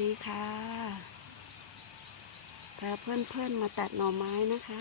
ดีค่ะพาเพื่อนๆมาตัดหน่อไม้นะคะ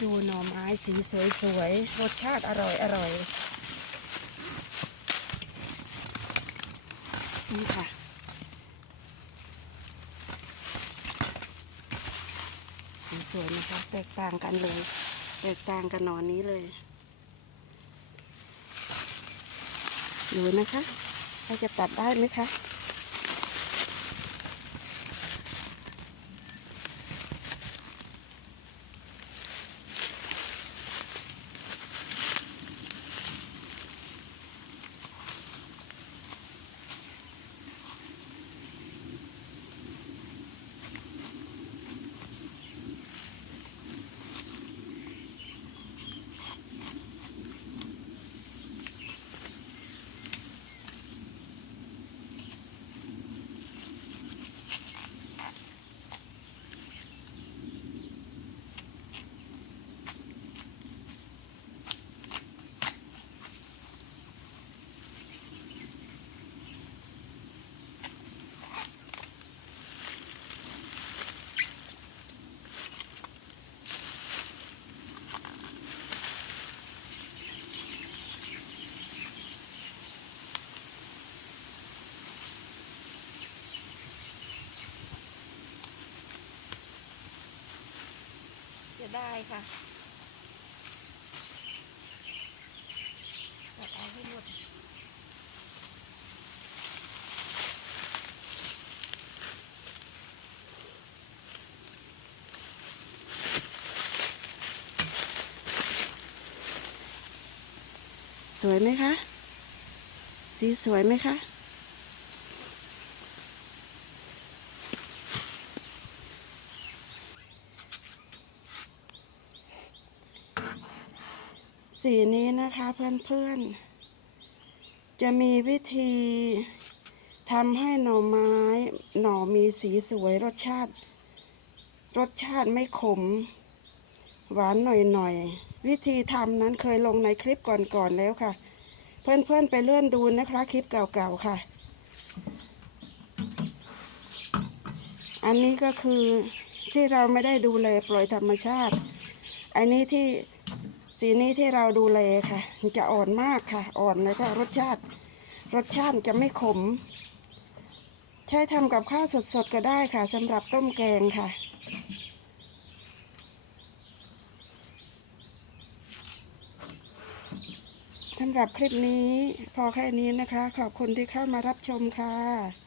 ดูหน่อไม้สีสวยๆ รสชาติอร่อยอร่อยนี่ค่ะสสวยนะคะ แตกต่างกันเลย แตกต่างกันหนอนนี้เลย ดูนะคะใครจะตัดได้ไหมคะ จะได้ค่ะตัดเอาให้หมดสวยไหมคะ สีสวยไหมคะ สีนี้นะคะเพื่อนๆ จะมีวิธีทำให้หน่อไม้หน่อมีสีสวยรสชาติ รสชาติไม่ขม หวานหน่อยๆ วิธีทำนั้นเคยลงในคลิปก่อนๆแล้วค่ะ เพื่อนๆไปเลื่อนดูนะคะ คลิปเก่าๆค่ะ อันนี้ก็คือที่เราไม่ได้ดูแลปล่อยธรรมชาติ อันนี้ที่ สีนี้ที่เราดูแลค่ะ มันจะอ่อนมากค่ะ อ่อนแล้วก็รสชาติ รสชาติจะไม่ขม ใช้ทำกับข้าวสดๆก็ได้ค่ะสำหรับต้มแกงค่ะสำหรับคลิปนี้พอแค่นี้นะคะ ขอบคุณที่เข้ามารับชมค่ะ